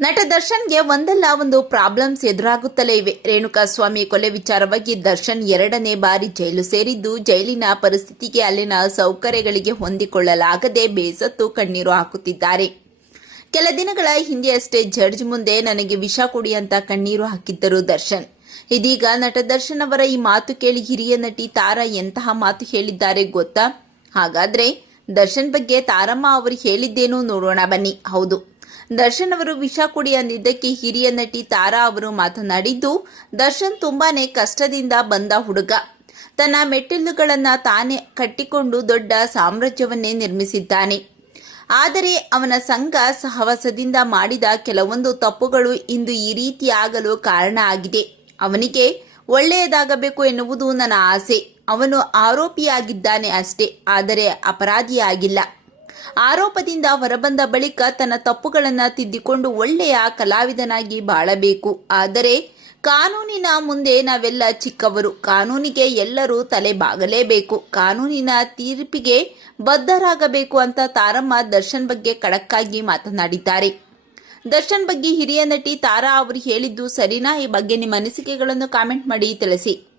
ನಟ ದರ್ಶನ್ಗೆ ಒಂದಲ್ಲ ಒಂದು ಪ್ರಾಬ್ಲಮ್ಸ್ ಎದುರಾಗುತ್ತಲೇ ಇವೆ. ರೇಣುಕಾಸ್ವಾಮಿ ಕೊಲೆ ವಿಚಾರವಾಗಿ ದರ್ಶನ್ ಎರಡನೇ ಬಾರಿ ಜೈಲು ಸೇರಿದ್ದು, ಜೈಲಿನ ಪರಿಸ್ಥಿತಿಗೆ ಅಲ್ಲಿನ ಸೌಕರ್ಯಗಳಿಗೆ ಹೊಂದಿಕೊಳ್ಳಲಾಗದೆ ಬೇಸತ್ತು ಕಣ್ಣೀರು ಹಾಕುತ್ತಿದ್ದಾರೆ. ಕೆಲ ದಿನಗಳ ಹಿಂದೆಯಷ್ಟೇ ಜಡ್ಜ್ ಮುಂದೆ ನನಗೆ ವಿಷ ಕೊಡಿ ಅಂತ ಕಣ್ಣೀರು ಹಾಕಿದ್ದರು ದರ್ಶನ್. ಇದೀಗ ನಟ ದರ್ಶನ್ ಅವರ ಈ ಮಾತು ಕೇಳಿ ಹಿರಿಯ ನಟಿ ತಾರಾ ಎಂತಹ ಮಾತು ಹೇಳಿದ್ದಾರೆ ಗೊತ್ತಾ? ಹಾಗಾದ್ರೆ ದರ್ಶನ್ ಬಗ್ಗೆ ತಾರಮ್ಮ ಅವರು ಹೇಳಿದ್ದೇನು ನೋಡೋಣ ಬನ್ನಿ. ಹೌದು. ದರ್ಶನ್ ಅವರು ವಿಷ ಕುಡಿ ಅಂದಿದ್ದಕ್ಕೆ ಹಿರಿಯ ನಟಿ ತಾರಾ ಅವರು ಮಾತನಾಡಿದ್ದು, ದರ್ಶನ್ ತುಂಬಾನೇ ಕಷ್ಟದಿಂದ ಬಂದ ಹುಡುಗ. ತನ್ನ ಮೆಟ್ಟಿಲುಗಳನ್ನು ತಾನೇ ಕಟ್ಟಿಕೊಂಡು ದೊಡ್ಡ ಸಾಮ್ರಾಜ್ಯವನ್ನೇ ನಿರ್ಮಿಸಿದ್ದಾನೆ. ಆದರೆ ಅವನ ಸಂಘ ಸಹವಾಸದಿಂದ ಮಾಡಿದ ಕೆಲವೊಂದು ತಪ್ಪುಗಳು ಇಂದು ಈ ರೀತಿ ಆಗಲು ಕಾರಣ ಆಗಿದೆ. ಅವನಿಗೆ ಒಳ್ಳೆಯದಾಗಬೇಕು ಎನ್ನುವುದು ನನ್ನ ಆಸೆ. ಅವನು ಆರೋಪಿಯಾಗಿದ್ದಾನೆ ಅಷ್ಟೇ, ಆದರೆ ಅಪರಾಧಿಯಾಗಿಲ್ಲ. ಆರೋಪದಿಂದ ಹೊರಬಂದ ಬಳಿಕ ತನ್ನ ತಪ್ಪುಗಳನ್ನು ತಿದ್ದಿಕೊಂಡು ಒಳ್ಳೆಯ ಕಲಾವಿದನಾಗಿ ಬಾಳಬೇಕು. ಆದರೆ ಕಾನೂನಿನ ಮುಂದೆ ನಾವೆಲ್ಲ ಚಿಕ್ಕವರು. ಕಾನೂನಿಗೆ ಎಲ್ಲರೂ ತಲೆ ಬಾಗಲೇಬೇಕು ಕಾನೂನಿನ ತೀರ್ಪಿಗೆ ಬದ್ಧರಾಗಬೇಕು ಅಂತ ತಾರಮ್ಮ ದರ್ಶನ್ ಬಗ್ಗೆ ಖಡಕ್ಕಾಗಿ ಮಾತನಾಡಿದ್ದಾರೆ. ದರ್ಶನ್ ಬಗ್ಗೆ ಹಿರಿಯ ನಟಿ ತಾರಾ ಅವರು ಹೇಳಿದ್ದು ಸರಿನಾ? ಈ ಬಗ್ಗೆ ನಿಮ್ಮ ಅನಿಸಿಕೆಗಳನ್ನು ಕಾಮೆಂಟ್ ಮಾಡಿ ತಿಳಿಸಿ.